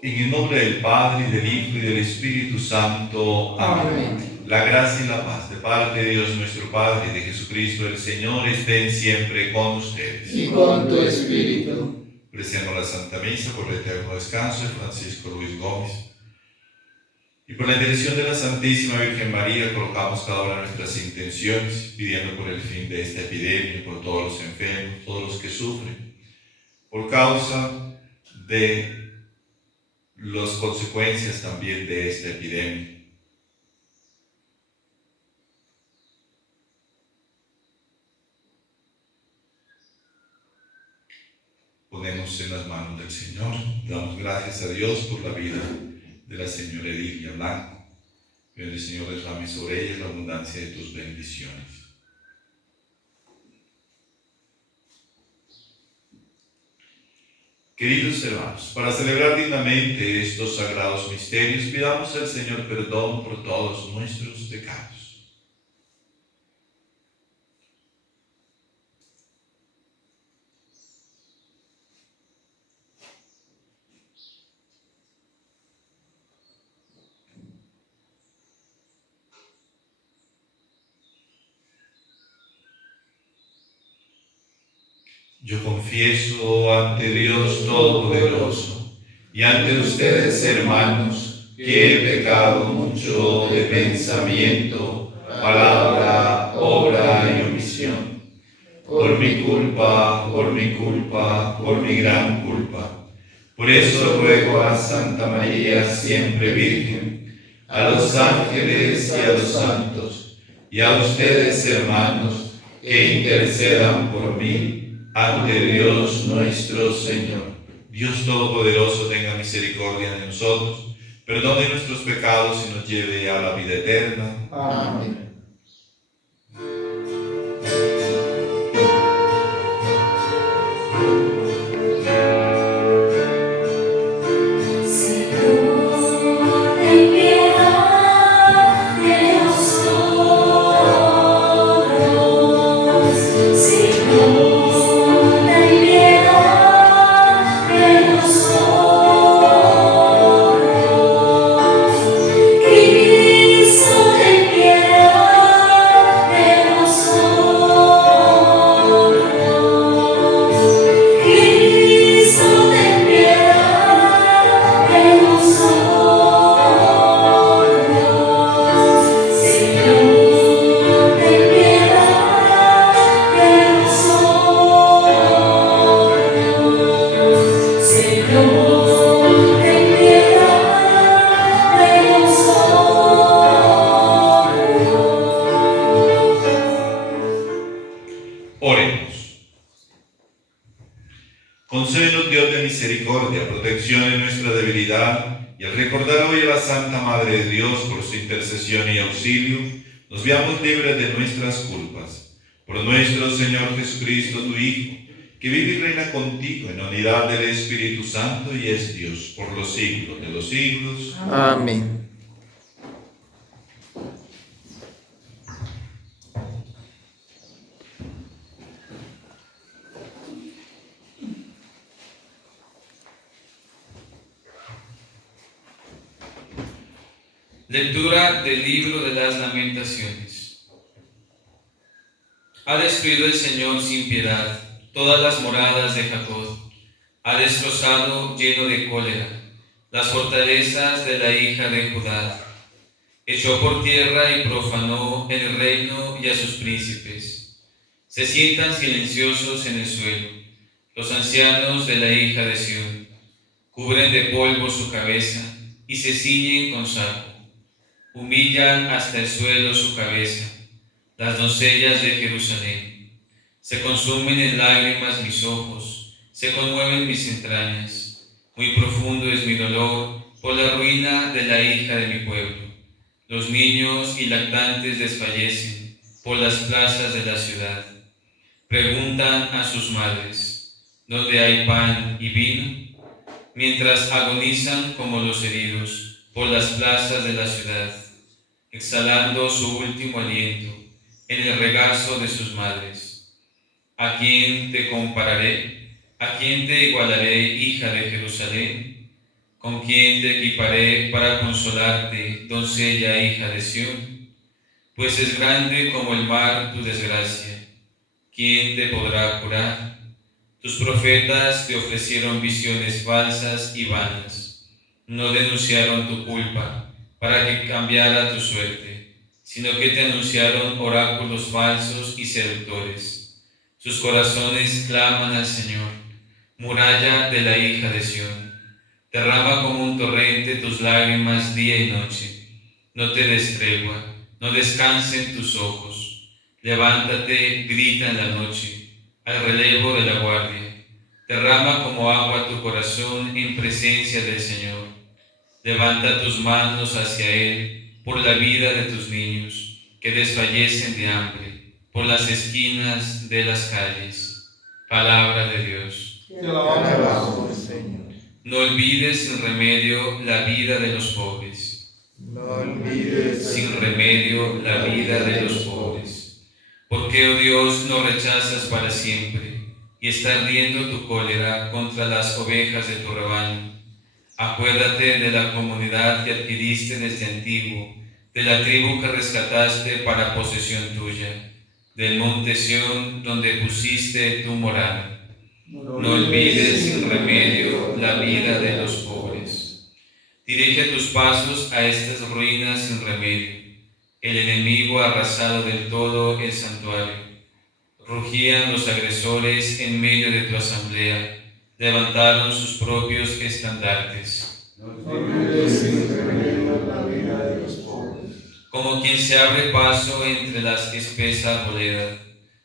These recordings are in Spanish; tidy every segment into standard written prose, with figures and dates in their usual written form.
En el nombre del Padre, y del Hijo, y del Espíritu Santo. Amén. La gracia y la paz de parte de Dios nuestro Padre y de Jesucristo el Señor estén siempre con ustedes. Y con tu espíritu. Ofreciendo la Santa Misa por el eterno descanso de Francisco Luis Gómez. Y por la intercesión de la Santísima Virgen María, colocamos cada una de nuestras intenciones, pidiendo por el fin de esta epidemia, por todos los enfermos, todos los que sufren, por causa de las consecuencias también de esta epidemia. Ponemos en las manos del Señor, damos gracias a Dios por la vida de la señora Edilia Blanco. Que el Señor derrame sobre ella la abundancia de tus bendiciones. Queridos hermanos, para celebrar dignamente estos sagrados misterios, pidamos al Señor perdón por todos nuestros pecados. Yo confieso ante Dios Todopoderoso y ante ustedes, hermanos, que he pecado mucho de pensamiento, palabra, obra y omisión. Por mi culpa, por mi culpa, por mi gran culpa. Por eso ruego a Santa María, siempre Virgen, a los ángeles y a los santos, y a ustedes, hermanos, que intercedan por mí ante Dios nuestro Señor. Dios Todopoderoso tenga misericordia de nosotros, perdone nuestros pecados y nos lleve a la vida eterna. Amén. Oremos. Concédenos, Dios de misericordia, protección en nuestra debilidad, y al recordar hoy a la Santa Madre de Dios por su intercesión y auxilio, nos veamos libres de nuestras culpas. Por nuestro Señor Jesucristo, tu Hijo, que vive y reina contigo en la unidad del Espíritu Santo y es Dios por los siglos de los siglos. Amén. Lectura del libro de las Lamentaciones. Ha destruido el Señor sin piedad todas las moradas de Jacob. Ha destrozado, lleno de cólera, las fortalezas de la hija de Judá. Echó por tierra y profanó el reino y a sus príncipes. Se sientan silenciosos en el suelo los ancianos de la hija de Sión. Cubren de polvo su cabeza y se ciñen con saco. Humillan hasta el suelo su cabeza, las doncellas de Jerusalén. Se consumen en lágrimas mis ojos, se conmueven mis entrañas. Muy profundo es mi dolor por la ruina de la hija de mi pueblo. Los niños y lactantes desfallecen por las plazas de la ciudad. Preguntan a sus madres, ¿dónde hay pan y vino? Mientras agonizan como los heridos por las plazas de la ciudad, exhalando su último aliento en el regazo de sus madres. ¿A quién te compararé? ¿A quién te igualaré, hija de Jerusalén? ¿Con quién te equiparé para consolarte, doncella hija de Sión? Pues es grande como el mar tu desgracia. ¿Quién te podrá curar? Tus profetas te ofrecieron visiones falsas y vanas. No denunciaron tu culpa para que cambiara tu suerte, sino que te anunciaron oráculos falsos y seductores. Sus corazones claman al Señor, muralla de la hija de Sión. Derrama como un torrente tus lágrimas día y noche. No te des tregua, no descansen tus ojos. Levántate, grita en la noche, al relevo de la guardia. Derrama como agua tu corazón en presencia del Señor. Levanta tus manos hacia Él por la vida de tus niños, que desfallecen de hambre, por las esquinas de las calles. Palabra de Dios. Te alabamos, Señor. No olvides sin remedio la vida de los pobres. No olvides Sin remedio la vida de los pobres. Porque, oh Dios, no rechazas para siempre y está ardiendo tu cólera contra las ovejas de tu rebaño. Acuérdate de la comunidad que adquiriste desde antiguo, de la tribu que rescataste para posesión tuya, del monte Sión donde pusiste tu morada. No olvides sin remedio la vida de los pobres. Dirige tus pasos a estas ruinas sin remedio. El enemigo ha arrasado del todo el santuario. Rugían los agresores en medio de tu asamblea. Levantaron sus propios estandartes. No olvides sin remedio la vida de los pobres. Como quien se abre paso entre las espesa arboleda,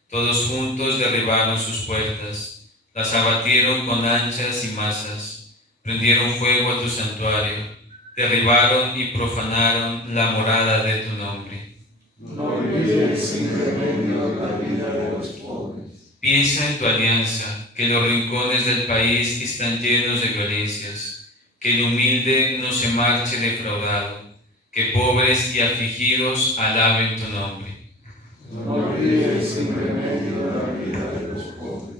todos juntos derribaron sus puertas. Las abatieron con anchas y masas, prendieron fuego a tu santuario, derribaron y profanaron la morada de tu nombre. No olvides sin remedio la vida de los pobres. Piensa en tu alianza, que los rincones del país están llenos de violencias, que el humilde no se marche defraudado, que pobres y afligidos alaben tu nombre. No olvides sin remedio la vida de los pobres.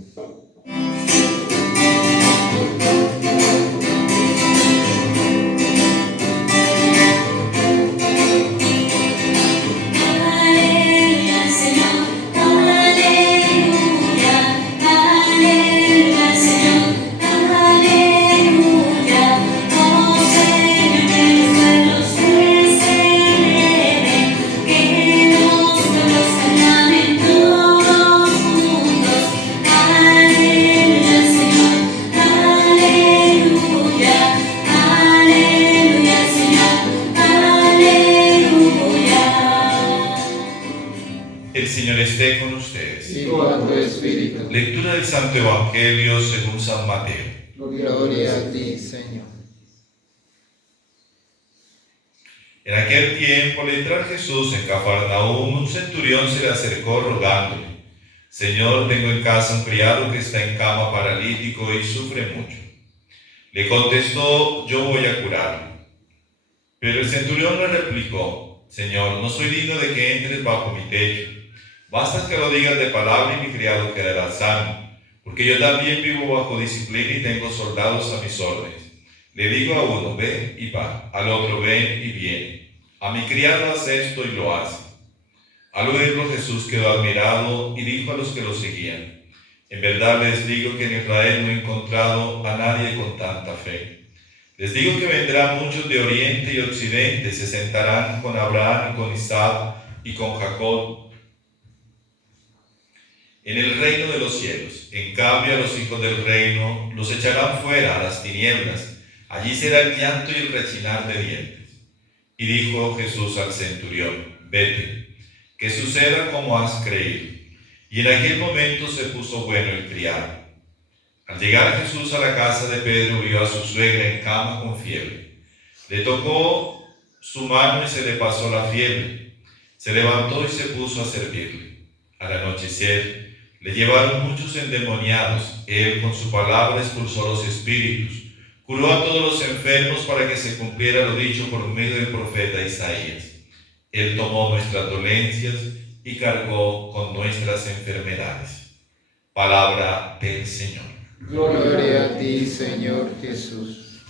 El Señor esté con ustedes. Y con tu espíritu. Lectura del Santo Evangelio según San Mateo. Gloria a ti, Señor. En aquel tiempo, al entrar Jesús en Cafarnaúm, un centurión se le acercó rogándole: Señor, tengo en casa un criado que está en cama paralítico y sufre mucho. Le contestó: yo voy a curarlo. Pero el centurión le replicó: Señor, no soy digno de que entres bajo mi techo. Basta que lo digas de palabra y mi criado quedará sano, porque yo también vivo bajo disciplina y tengo soldados a mis órdenes. Le digo a uno, ven y va, al otro, ven y viene. A mi criado hace esto y lo hace. Al oírlo, Jesús quedó admirado y dijo a los que lo seguían: en verdad les digo que en Israel no he encontrado a nadie con tanta fe. Les digo que vendrán muchos de oriente y occidente, se sentarán con Abraham y con Isaac y con Jacob en el reino de los cielos. En cambio, a los hijos del reino los echarán fuera a las tinieblas. Allí será el llanto y el rechinar de dientes. Y dijo Jesús al centurión: vete, que suceda como has creído. Y en aquel momento se puso bueno el criado. Al llegar Jesús a la casa de Pedro, vio a su suegra en cama con fiebre. Le tocó su mano y se le pasó la fiebre. Se levantó y se puso a servirle. Al anochecer, le llevaron muchos endemoniados. Él con su palabra expulsó los espíritus. Curó a todos los enfermos para que se cumpliera lo dicho por medio del profeta Isaías. Él tomó nuestras dolencias y cargó con nuestras enfermedades. Palabra del Señor. Gloria a ti, Señor Jesús.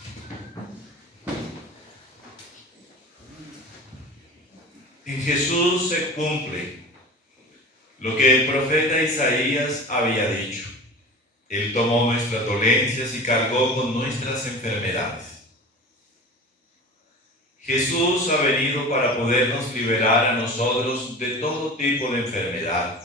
En Jesús se cumple lo que el profeta Isaías había dicho. Él tomó nuestras dolencias y cargó con nuestras enfermedades. Jesús ha venido para podernos liberar a nosotros de todo tipo de enfermedad.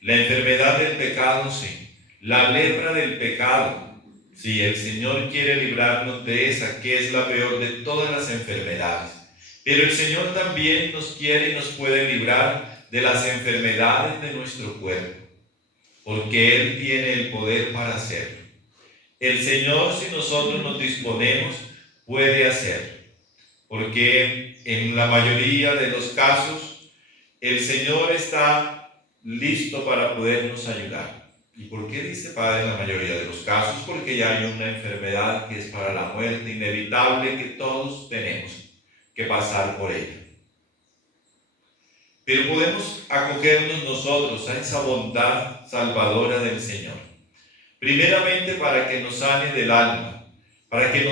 La enfermedad del pecado, sí. La lepra del pecado. Sí, el Señor quiere librarnos de esa, que es la peor de todas las enfermedades. Pero el Señor también nos quiere y nos puede librar de las enfermedades de nuestro cuerpo, porque Él tiene el poder para hacerlo. El Señor, si nosotros nos disponemos, puede hacerlo, porque en la mayoría de los casos, el Señor está listo para podernos ayudar. ¿Y por qué dice Padre en la mayoría de los casos? Porque ya hay una enfermedad que es para la muerte inevitable, que todos tenemos que pasar por ella. Pero podemos acogernos nosotros a esa bondad salvadora del Señor. Primeramente para que nos sane del alma, para que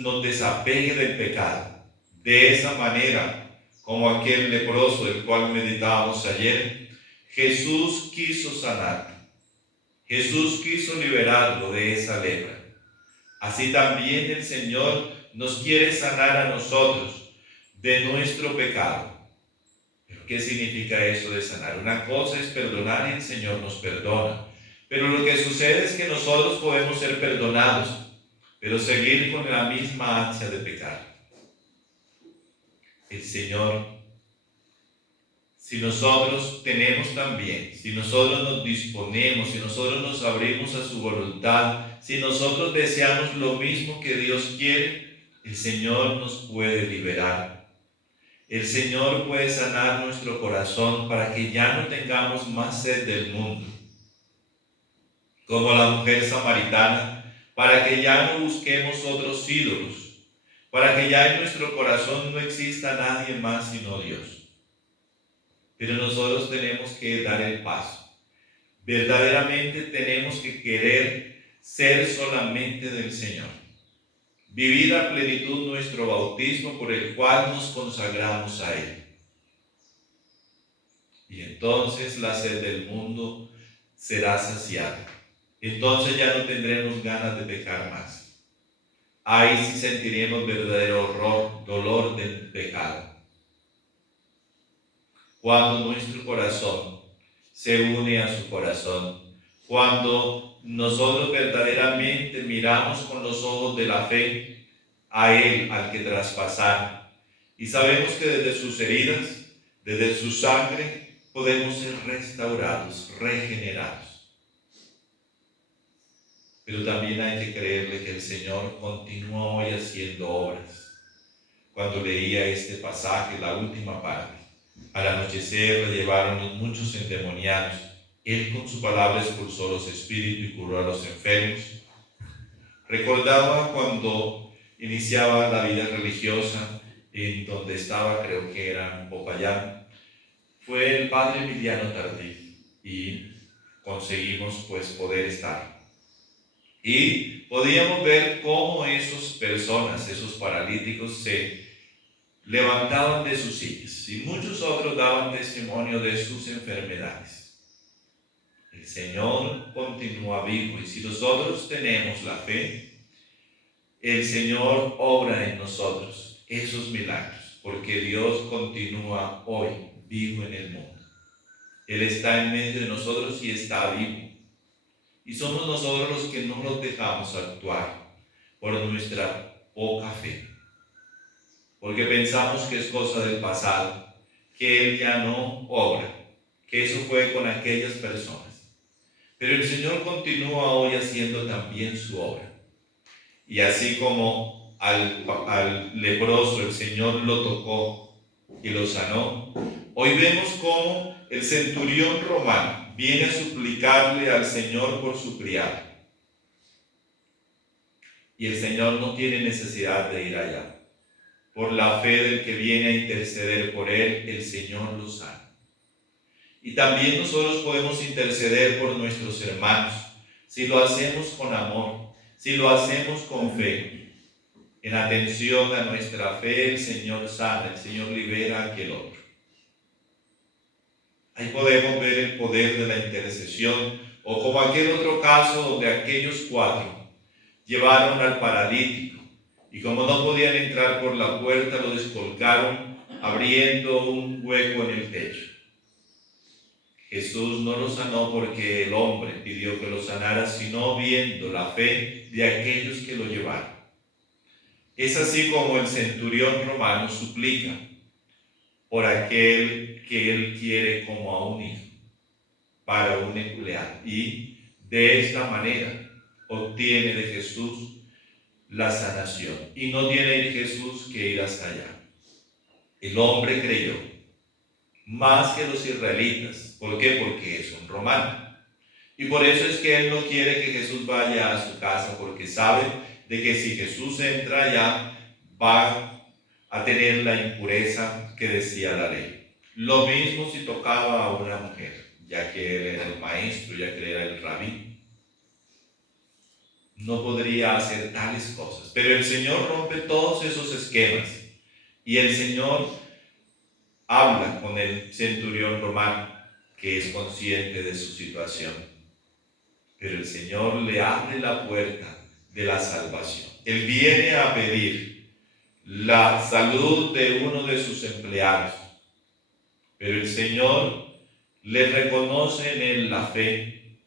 nos desapegue del pecado. De esa manera, como aquel leproso del cual meditábamos ayer, Jesús quiso sanarlo. Jesús quiso liberarlo de esa lepra. Así también el Señor nos quiere sanar a nosotros de nuestro pecado. ¿Pero qué significa eso de sanar? Una cosa es perdonar y el Señor nos perdona. Pero lo que sucede es que nosotros podemos ser perdonados, pero seguir con la misma ansia de pecar. El Señor, si nosotros tenemos también, si nosotros nos disponemos, si nosotros nos abrimos a su voluntad, si nosotros deseamos lo mismo que Dios quiere, el Señor nos puede liberar. El Señor puede sanar nuestro corazón para que ya no tengamos más sed del mundo. Como la mujer samaritana, para que ya no busquemos otros ídolos, para que ya en nuestro corazón no exista nadie más sino Dios. Pero nosotros tenemos que dar el paso. Verdaderamente tenemos que querer ser solamente del Señor. Vivir a plenitud nuestro bautismo por el cual nos consagramos a Él. Y entonces la sed del mundo será saciada. Entonces ya no tendremos ganas de pecar más. Ahí sí sentiremos verdadero horror, dolor del pecado. Cuando nuestro corazón se une a su corazón, cuando nosotros verdaderamente miramos con los ojos de la fe a Él, al que traspasar, y sabemos que desde sus heridas, desde su sangre, podemos ser restaurados, regenerados. Pero también hay que creerle que el Señor continúa hoy haciendo obras. Cuando leía este pasaje, la última parte, al anochecer le llevaron los muchos endemoniados. Él con su palabra expulsó los espíritus y curó a los enfermos. Recordaba cuando iniciaba la vida religiosa, en donde estaba, creo que era en Popayán, fue el padre Emiliano Tardif y conseguimos pues poder estar. Y podíamos ver cómo esas personas, esos paralíticos, se levantaban de sus sillas y muchos otros daban testimonio de sus enfermedades. El Señor continúa vivo y si nosotros tenemos la fe, el Señor obra en nosotros esos milagros, porque Dios continúa hoy vivo en el mundo. Él está en medio de nosotros y está vivo. Y somos nosotros los que no los dejamos actuar por nuestra poca fe. Porque pensamos que es cosa del pasado, que Él ya no obra, que eso fue con aquellas personas. Pero el Señor continúa hoy haciendo también su obra. Y así como al leproso el Señor lo tocó y lo sanó, hoy vemos cómo el centurión romano viene a suplicarle al Señor por su criado. Y el Señor no tiene necesidad de ir allá. Por la fe del que viene a interceder por él, el Señor lo sana. Y también nosotros podemos interceder por nuestros hermanos, si lo hacemos con amor, si lo hacemos con fe. En atención a nuestra fe, el Señor sana, el Señor libera a aquel otro. Ahí podemos ver el poder de la intercesión, o como aquel otro caso donde aquellos 4 llevaron al paralítico y como no podían entrar por la puerta, lo descolgaron abriendo un hueco en el techo. Jesús no lo sanó porque el hombre pidió que lo sanara, sino viendo la fe de aquellos que lo llevaron. Es así como el centurión romano suplica por aquel que él quiere como a un hijo, para un empleado. Y de esta manera obtiene de Jesús la sanación. Y no tiene Jesús que ir hasta allá. El hombre creyó más que los israelitas. ¿Por qué? Porque es un romano. Y por eso es que él no quiere que Jesús vaya a su casa, porque sabe de que si Jesús entra allá, va a tener la impureza que decía la ley. Lo mismo si tocaba a una mujer, ya que él era el maestro, ya que él era el rabí. No podría hacer tales cosas. Pero el Señor rompe todos esos esquemas. Y el Señor habla con el centurión romano, que es consciente de su situación. Pero el Señor le abre la puerta de la salvación. Él viene a pedir la salud de uno de sus empleados. Pero el Señor le reconoce en él la fe.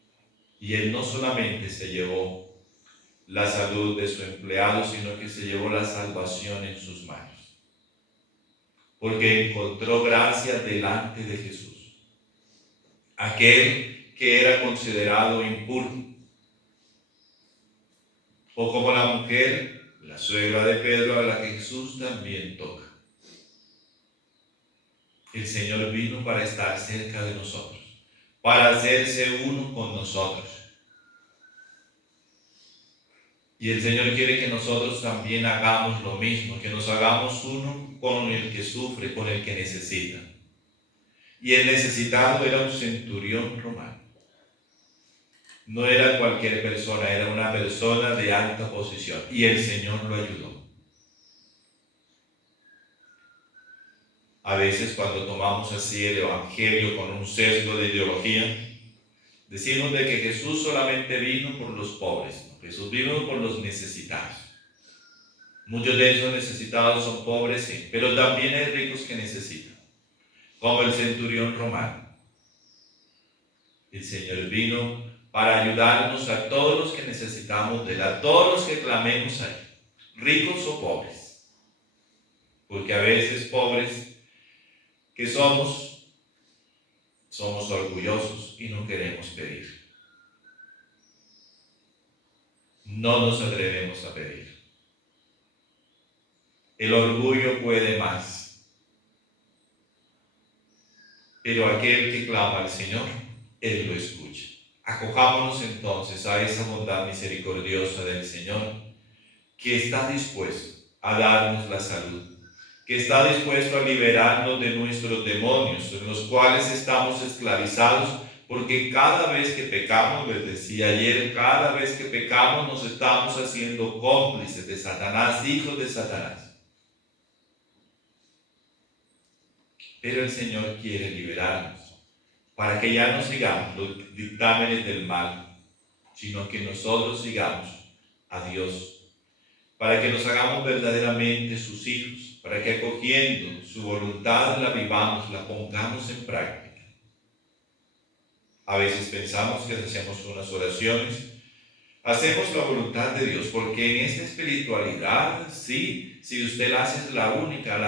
Y él no solamente se llevó la salud de su empleado, sino que se llevó la salvación en sus manos. Porque encontró gracia delante de Jesús. Aquel que era considerado impuro. O como la mujer, la suegra de Pedro, a la que Jesús también toca. El Señor vino para estar cerca de nosotros, para hacerse uno con nosotros. Y el Señor quiere que nosotros también hagamos lo mismo, que nos hagamos uno con el que sufre, con el que necesita. Y el necesitado era un centurión romano. No era cualquier persona, era una persona de alta posición. Y el Señor lo ayudó. A veces cuando tomamos así el Evangelio con un sesgo de ideología, decimos de que Jesús solamente vino por los pobres. ¿No? Jesús vino por los necesitados. Muchos de esos necesitados son pobres, sí, pero también hay ricos que necesitan, como el centurión romano. El Señor vino para ayudarnos a todos los que necesitamos de Él, a todos los que clamemos a Él, ricos o pobres. Porque a veces pobres que somos orgullosos y no queremos pedir. No nos atrevemos a pedir. El orgullo puede más. Pero aquel que clama al Señor, Él lo escucha. Acojámonos entonces a esa bondad misericordiosa del Señor, que está dispuesto a darnos la salud, que está dispuesto a liberarnos de nuestros demonios, en los cuales estamos esclavizados, porque cada vez que pecamos, les decía ayer, cada vez que pecamos nos estamos haciendo cómplices de Satanás, hijos de Satanás. Pero el Señor quiere liberarnos, para que ya no sigamos los dictámenes del mal, sino que nosotros sigamos a Dios, para que nos hagamos verdaderamente sus hijos, para que acogiendo su voluntad la vivamos, la pongamos en práctica. A veces pensamos que hacemos unas oraciones, hacemos la voluntad de Dios, porque en esta espiritualidad, sí, si usted la hace es la única,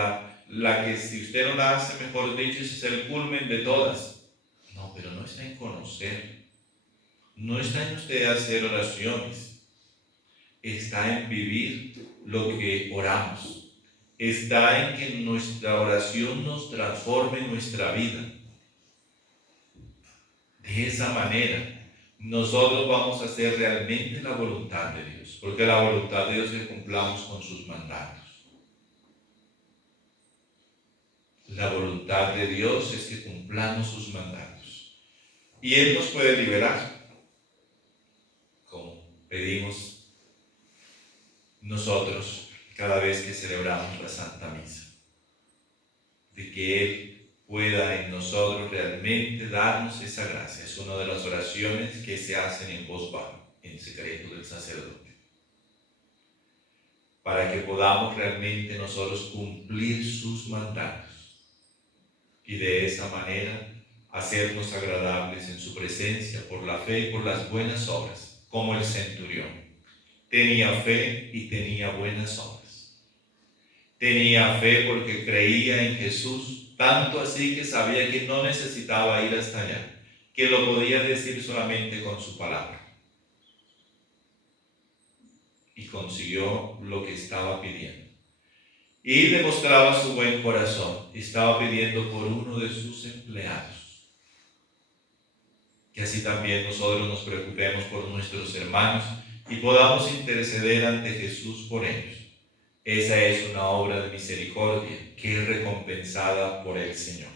la que si usted no la hace, mejor dicho, es el culmen de todas. No, pero no está en conocer, no está en usted hacer oraciones, está en vivir lo que oramos, está en que nuestra oración nos transforme nuestra vida. De esa manera, nosotros vamos a hacer realmente la voluntad de Dios, porque la voluntad de Dios es que cumplamos con sus mandatos. La voluntad de Dios es que cumplamos sus mandatos. Y Él nos puede liberar, como pedimos nosotros cada vez que celebramos la Santa Misa, de que Él pueda en nosotros realmente darnos esa gracia. Es una de las oraciones que se hacen en voz baja, en secreto del sacerdote, para que podamos realmente nosotros cumplir sus mandatos y de esa manera hacernos agradables en su presencia por la fe y por las buenas obras, como el centurión. Tenía fe y tenía buenas obras. Tenía fe porque creía en Jesús, tanto así que sabía que no necesitaba ir hasta allá, que lo podía decir solamente con su palabra. Y consiguió lo que estaba pidiendo. Y demostraba su buen corazón. Estaba pidiendo por uno de sus empleados. Que así también nosotros nos preocupemos por nuestros hermanos y podamos interceder ante Jesús por ellos. Esa es una obra de misericordia que es recompensada por el Señor.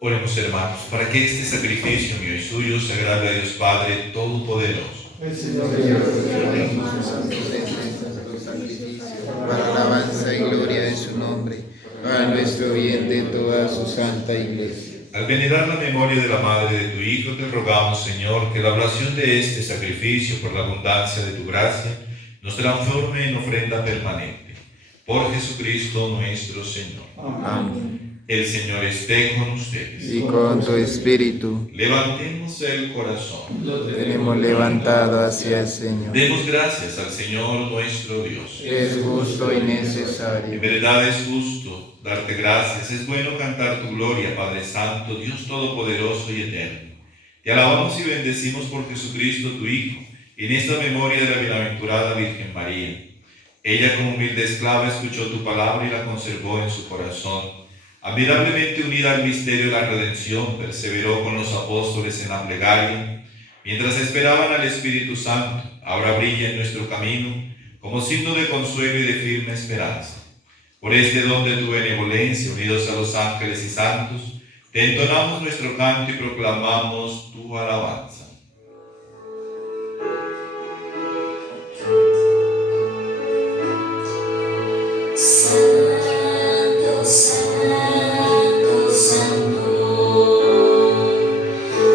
Oremos, hermanos, para que este sacrificio mío y suyo se agrade a Dios Padre Todopoderoso. El Señor para alabanza y gloria de su nombre, para nuestro bien de toda su santa iglesia. Al venerar la memoria de la madre de tu Hijo, te rogamos, Señor, que la oblación de este sacrificio por la abundancia de tu gracia nos transforme en ofrenda permanente. Por Jesucristo nuestro Señor. Amén. El Señor esté con ustedes. Y con tu espíritu, Levantemos el corazón. tenemos levantado hacia el Señor. Demos gracias al Señor nuestro Dios. Es justo y En necesario. verdad es justo darte gracias, es bueno cantar tu gloria, Padre Santo, Dios Todopoderoso y Eterno. Te alabamos y bendecimos por Jesucristo, tu Hijo, en esta memoria de la bienaventurada Virgen María. Ella, como humilde esclava, escuchó tu palabra y la conservó en su corazón. Admirablemente unida al misterio de la redención, perseveró con los apóstoles en la plegaria, mientras esperaban al Espíritu Santo. Ahora brilla en nuestro camino como signo de consuelo y de firme esperanza. Por este don de tu benevolencia, unidos a los ángeles y santos, te entonamos nuestro canto y proclamamos tu alabanza. Santo, Santo, Santo,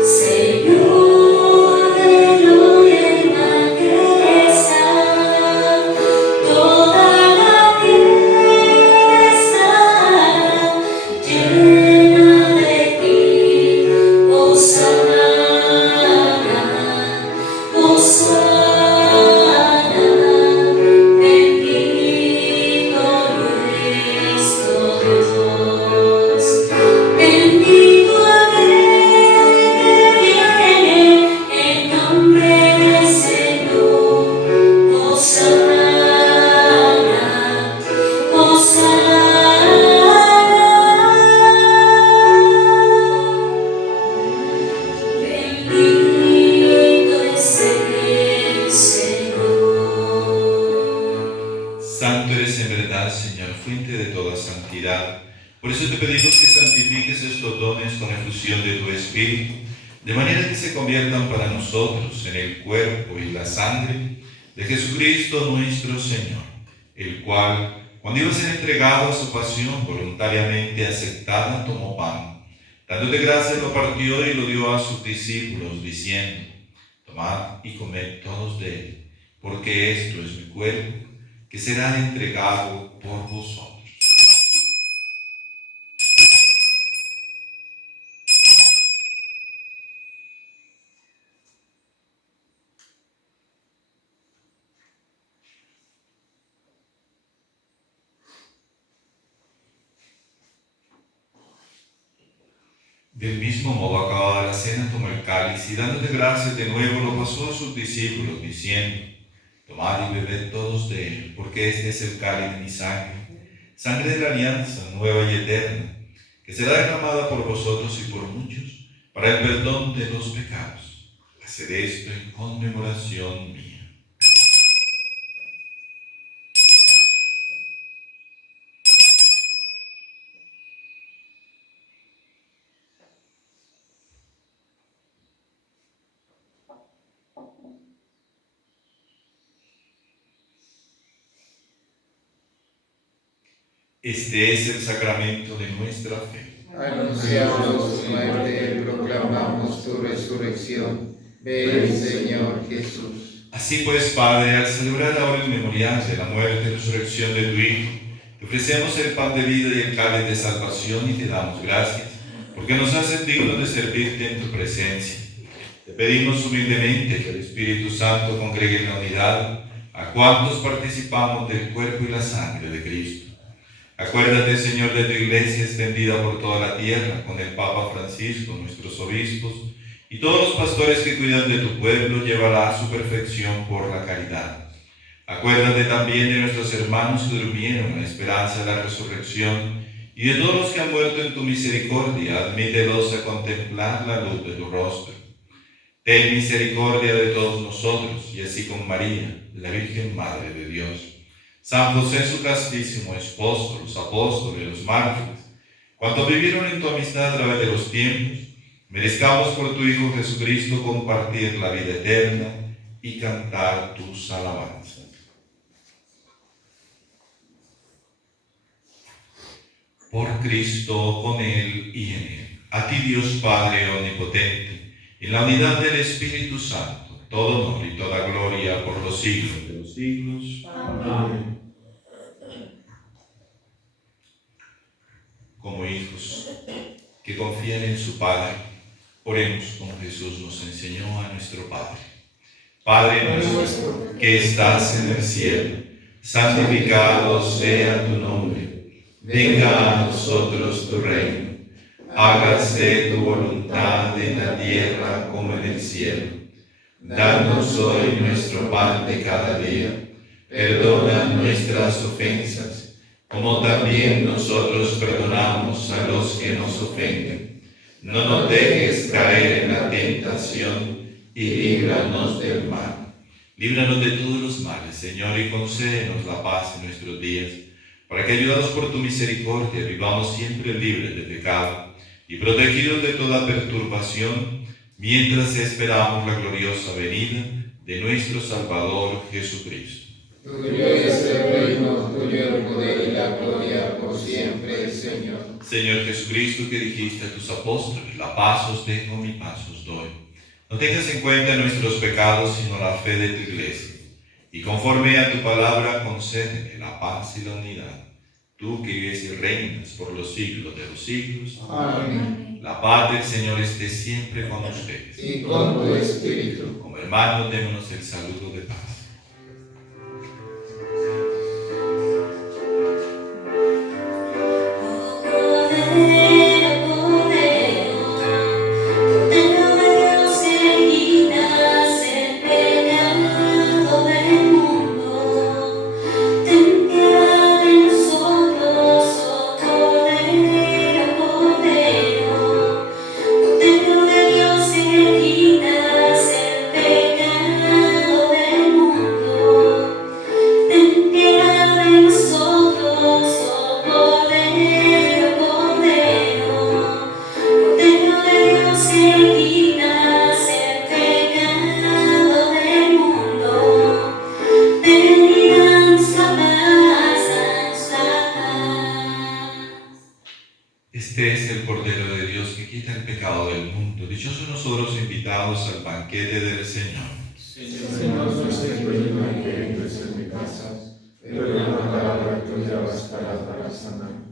Señor de gloria y majestad, toda la tierra está llena de ti, Hosana, Hosana. Bendito nuestro Dios. santidad. Por eso te pedimos que santifiques estos dones con efusión de tu Espíritu, de manera que se conviertan para nosotros en el cuerpo y la sangre de Jesucristo nuestro Señor, el cual, cuando iba a ser entregado a su pasión voluntariamente aceptada, tomó pan. Dándote gracias, lo partió y lo dio a sus discípulos, diciendo: tomad y comed todos de él, porque esto es mi cuerpo, que será entregado por vosotros. Del mismo modo, acabada la cena, tomó el cáliz y dándote gracias de nuevo lo pasó a sus discípulos, diciendo: tomad y bebed todos de él, porque este es el cáliz de mi sangre, sangre de la alianza nueva y eterna, que será derramada por vosotros y por muchos para el perdón de los pecados. Haced esto en conmemoración mía. Este es el sacramento de nuestra fe. Anunciamos tu muerte, proclamamos tu resurrección. Ven, Señor Jesús. Así pues, Padre, al celebrar ahora el memorial de la muerte y resurrección de tu Hijo, te ofrecemos el pan de vida y el cáliz de salvación y te damos gracias, porque nos haces dignos de servirte en tu presencia. Te pedimos humildemente que el Espíritu Santo congregue en la unidad a cuantos participamos del cuerpo y la sangre de Cristo. Acuérdate, Señor, de tu Iglesia extendida por toda la tierra, con el Papa Francisco, nuestros obispos, y todos los pastores que cuidan de tu pueblo, llévala a su perfección por la caridad. Acuérdate también de nuestros hermanos que durmieron en la esperanza de la resurrección, y de todos los que han muerto en tu misericordia, admítelos a contemplar la luz de tu rostro. Ten misericordia de todos nosotros, y así con María, la Virgen Madre de Dios, San José, su castísimo esposo, los apóstoles, los mártires, cuantos vivieron en tu amistad a través de los tiempos, merezcamos por tu Hijo Jesucristo compartir la vida eterna y cantar tus alabanzas. Por Cristo, con Él y en Él. A ti, Dios Padre omnipotente, en la unidad del Espíritu Santo, todo honor y toda gloria por los siglos de los siglos. Amén. Como hijos que confían en su Padre, oremos como Jesús nos enseñó a nuestro Padre. Padre nuestro, que estás en el cielo, santificado sea tu nombre. Venga a nosotros tu reino. Hágase tu voluntad en la tierra como en el cielo. Danos hoy nuestro pan de cada día. Perdona nuestras ofensas, como también nosotros perdonamos a los que nos ofenden. No nos dejes caer en la tentación y líbranos del mal. Líbranos de todos los males, Señor, y concédenos la paz en nuestros días, para que, ayudados por tu misericordia, vivamos siempre libres de pecado y protegidos de toda perturbación, mientras esperamos la gloriosa venida de nuestro Salvador Jesucristo. Tuyo es el reino, tuyo el poder y la gloria por siempre, Señor. Señor Jesucristo, que dijiste a tus apóstoles: la paz os dejo, mi paz os doy. No tengas en cuenta nuestros pecados, sino la fe de tu Iglesia. Y conforme a tu palabra, concédele la paz y la unidad. Tú que vives y reinas por los siglos de los siglos. Amén. La paz del Señor esté siempre con ustedes. Y con tu espíritu. Como hermanos, démonos el saludo de paz. Dios, que quitas el pecado dichosos nosotros invitados al banquete del Señor. Señor, no soy digno de que entres en mi casa, pero una palabra tuya bastará para sanar.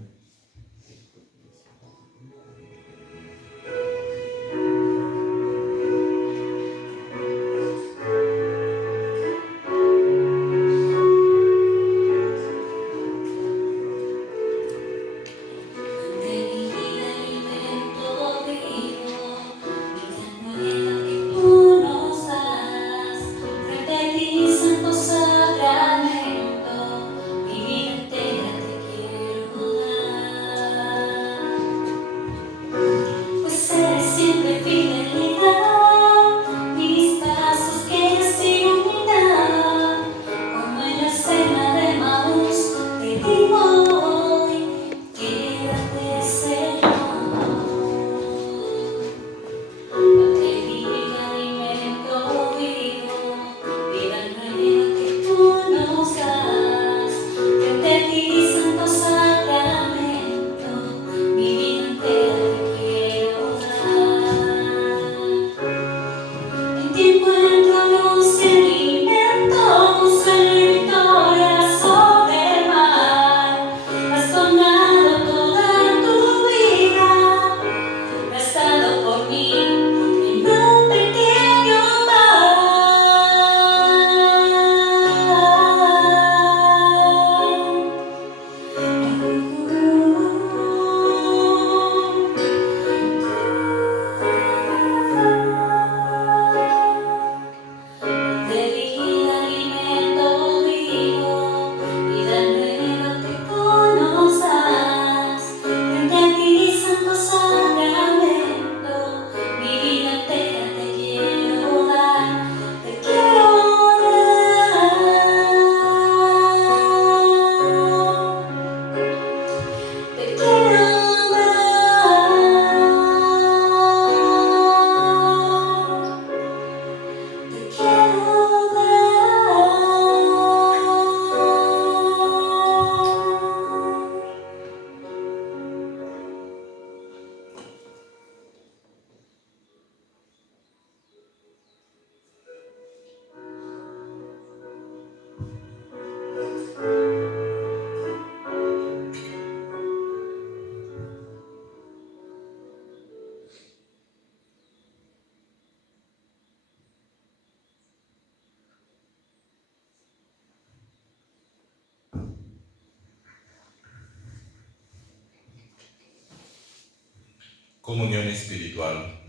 Comunión espiritual.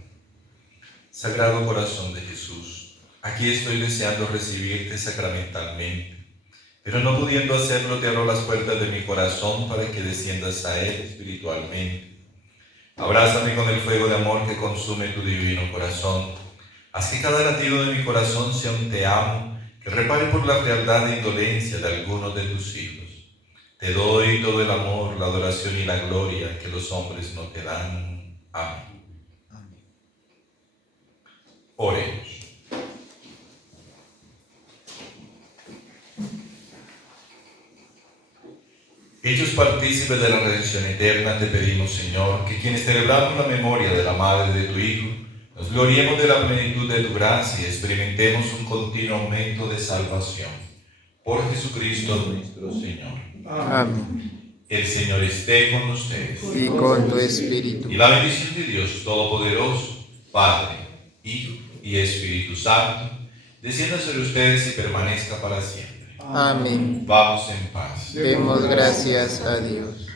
Sagrado Corazón de Jesús, aquí estoy deseando recibirte sacramentalmente, pero no pudiendo hacerlo te abro las puertas de mi corazón para que desciendas a él espiritualmente. Abrázame con el fuego de amor que consume tu divino corazón. Haz que cada latido de mi corazón sea un te amo, que repare por la frialdad e indolencia de algunos de tus hijos. Te doy todo el amor, la adoración y la gloria que los hombres no te dan. Amén. Oremos. Hechos partícipes de la redención eterna, te pedimos, Señor, que quienes celebramos la memoria de la Madre de tu Hijo, nos gloriemos de la plenitud de tu gracia y experimentemos un continuo aumento de salvación. Por Jesucristo nuestro Señor. Amén. El Señor esté con ustedes. Y con tu espíritu. Y la bendición de Dios Todopoderoso, Padre, Hijo y Espíritu Santo, descienda sobre ustedes y permanezca para siempre. Amén. Vamos en paz. Demos gracias a Dios.